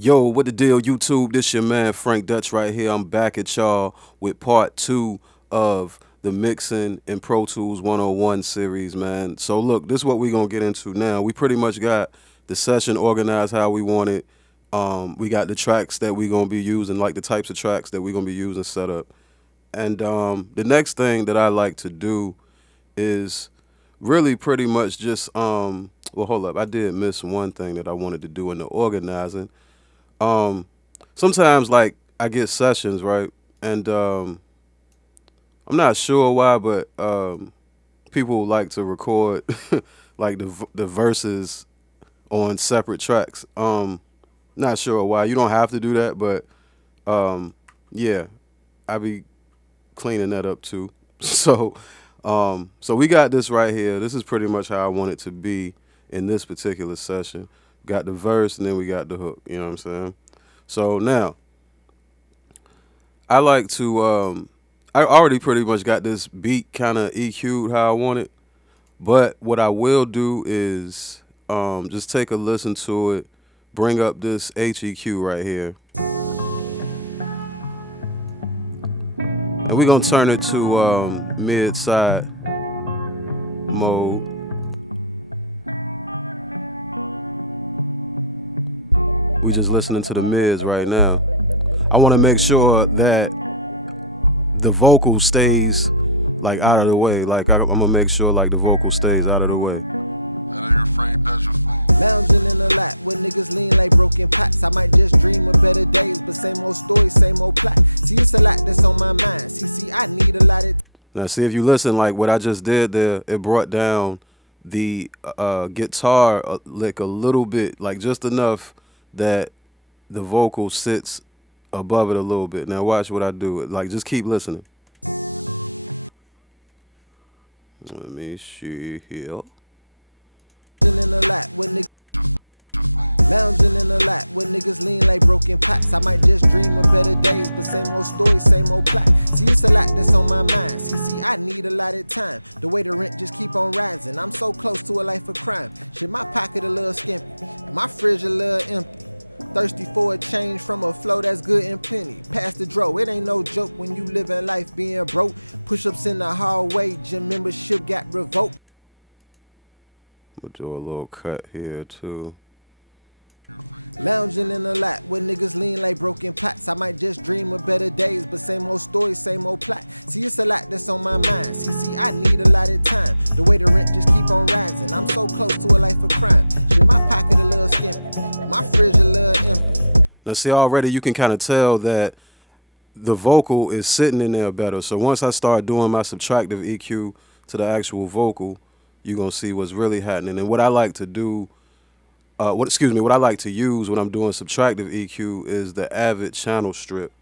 Yo, what the deal, YouTube? This your man Frank Dutch right here. I'm back at y'all with part two of the Mixing and Pro Tools 101 series, man. So look, this is what we're gonna get into now. We pretty much got the session organized how we want it. We got the tracks that we're gonna be using, like the types of tracks that we're gonna be using set up. And the next thing that I like to do is really pretty much just well, hold up. I did miss one thing that I wanted to do in the organizing. um Sometimes like I get sessions, right? And I'm not sure why, but people like to record like the verses on separate tracks. Not sure why. You don't have to do that, but um yeah, I be cleaning that up too. So we got this right here. This is pretty much how I want it to be in this particular session. Got the verse and then we got the hook, you know what I'm saying? So now I like to I already pretty much got this beat kind of EQ'd how I want it. But what I will do is just take a listen to it, bring up this HEQ right here, and we're gonna turn it to mid side mode. We just listening to the mids right now. I want to make sure that the vocal stays like out of the way. Like I'm gonna make sure like the vocal stays out of the way. Now, see if you listen, like what I just did there, it brought down the guitar lick a little bit, like just enough that the vocal sits above it a little bit. Now, watch what I do. Like, just keep listening. Let me see here. We'll do a little cut here too. Now, see, already you can kind of tell that the vocal is sitting in there better. So once I start doing my subtractive EQ to the actual vocal, you're gonna see what's really happening. And what I like to do, what I like to use when I'm doing subtractive EQ is the Avid channel strip.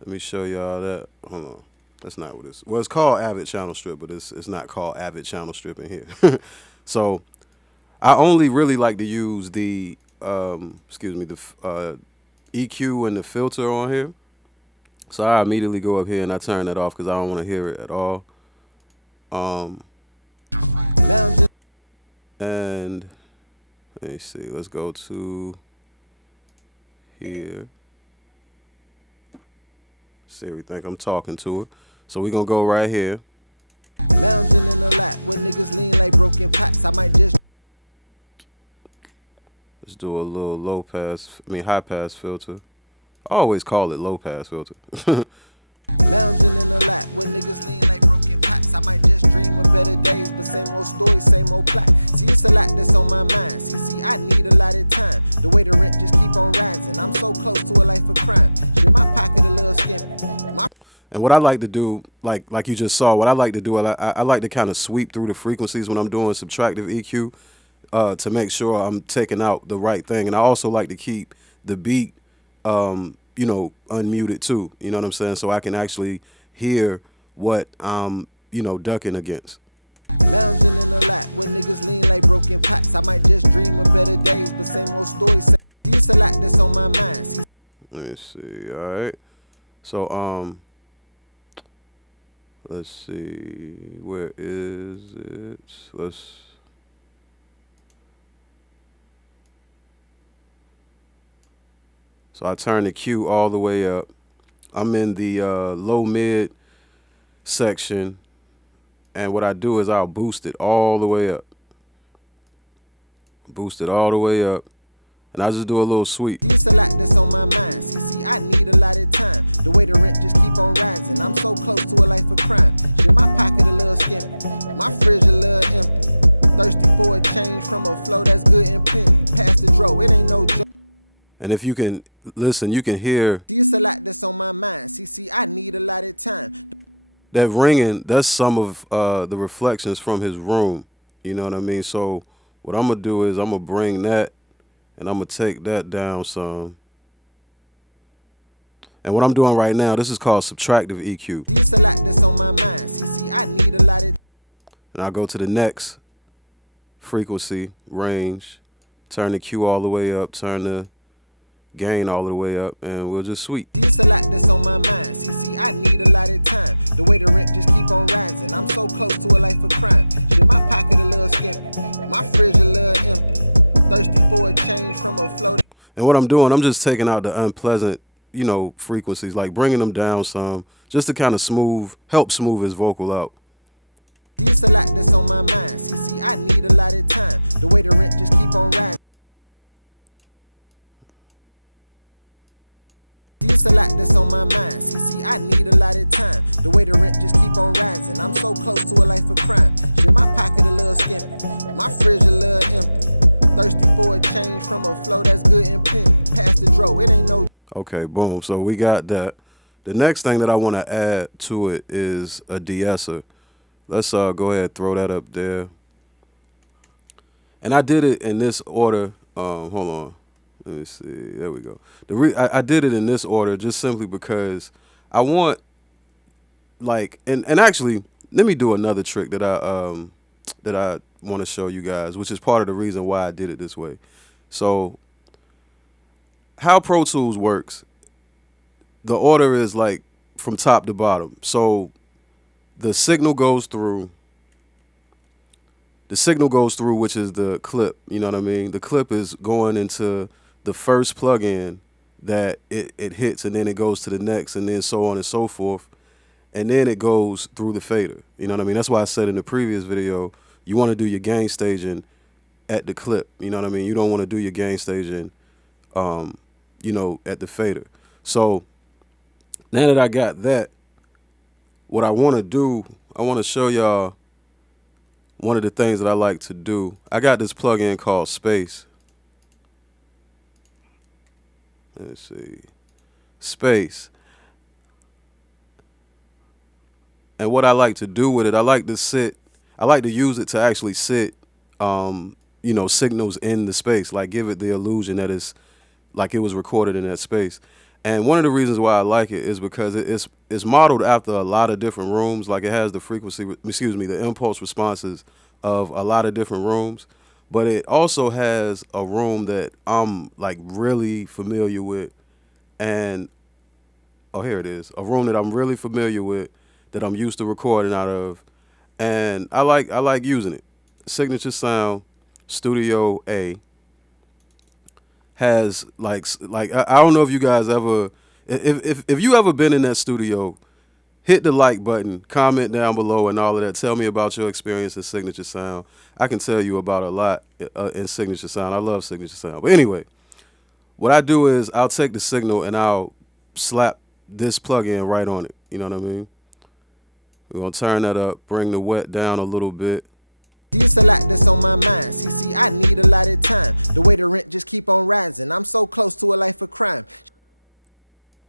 Let me show y'all that. Hold on. That's not what it's. Well, it's called Avid channel strip, but it's not called Avid channel strip in here. So I only really like to use the the EQ and the filter on here. So I immediately go up here and I turn that off because I don't want to hear it at all. Um, and let me see. Let's go to here. Siri think I'm talking to her. So we're gonna go right here. Let's do a little high pass filter. I always call it low pass filter. And what I like to do, like you just saw, what I like to do, I like to kind of sweep through the frequencies when I'm doing subtractive EQ to make sure I'm taking out the right thing. And I also like to keep the beat, unmuted too. You know what I'm saying? So I can actually hear what I'm, ducking against. Let me see. All right. So let's see. Where is it? Let's So I turn the Q all the way up. I'm in the low mid section, and what I do is I'll boost it all the way up. Boost it all the way up, and I just do a little sweep. And if you can listen, you can hear that ringing. That's some of the reflections from his room. You know what I mean? So what I'm gonna do is I'm gonna bring that and I'm gonna take that down some. And what I'm doing right now, this is called subtractive EQ. And I'll go to the next frequency range, turn the Q all the way up, turn the gain all the way up, and we'll just sweep. And what I'm doing, I'm just taking out the unpleasant, frequencies, like bringing them down some, just to kind of help smooth his vocal out. Okay, boom. So we got that. The next thing that I want to add to it is a de-esser. Let's go ahead and throw that up there. And I did it in this order. Hold on. Let me see. There we go. I did it in this order just simply because I want, like, and actually, let me do another trick that I want to show you guys, which is part of the reason why I did it this way. So how Pro Tools works, the order is like from top to bottom. So the signal goes through. The signal goes through, which is the clip. You know what I mean? The clip is going into the first plugin that it hits, and then it goes to the next, and then so on and so forth. And then it goes through the fader. You know what I mean? That's why I said in the previous video, you want to do your gain staging at the clip. You know what I mean? You don't want to do your gain staging, at the fader. So now that I got that, what I want to do, I want to show y'all one of the things that I like to do. I got this plugin called Space. Let's see. Space. And what I like to do with it, I like to use it to actually sit, signals in the space, like give it the illusion that it's like it was recorded in that space. And one of the reasons why I like it is because it's modeled after a lot of different rooms. Like it has the impulse responses of a lot of different rooms. But it also has a room that I'm like really familiar with. And, oh, here it is. A room that I'm really familiar with, that I'm used to recording out of. And I like using it. Signature Sound Studio A has like I don't know if you guys ever, if you ever been in that studio, hit the like button, comment down below and all of that. Tell me about your experience in Signature Sound. I can tell you about a lot in Signature Sound. I love Signature Sound. But anyway, what I do is I'll take the signal and I'll slap this plugin right on it. You know what I mean? We're going to turn that up, bring the wet down a little bit.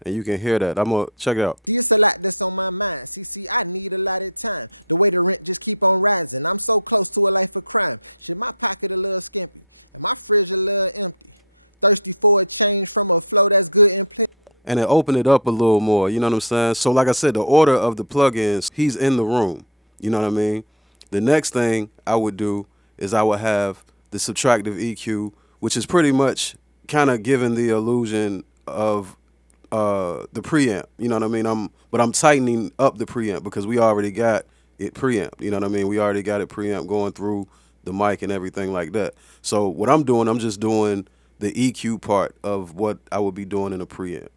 And you can hear that. I'm going to check it out. And it opened it up a little more, you know what I'm saying? So like I said, the order of the plugins, he's in the room, you know what I mean? The next thing I would do is I would have the subtractive EQ, which is pretty much kind of giving the illusion of the preamp, you know what I mean? But I'm tightening up the preamp because we already got it preamp, you know what I mean? We already got it preamp going through the mic and everything like that. So what I'm doing, I'm just doing the EQ part of what I would be doing in a preamp.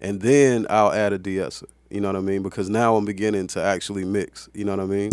And then I'll add a de-esser. You know what I mean? Because now I'm beginning to actually mix. You know what I mean?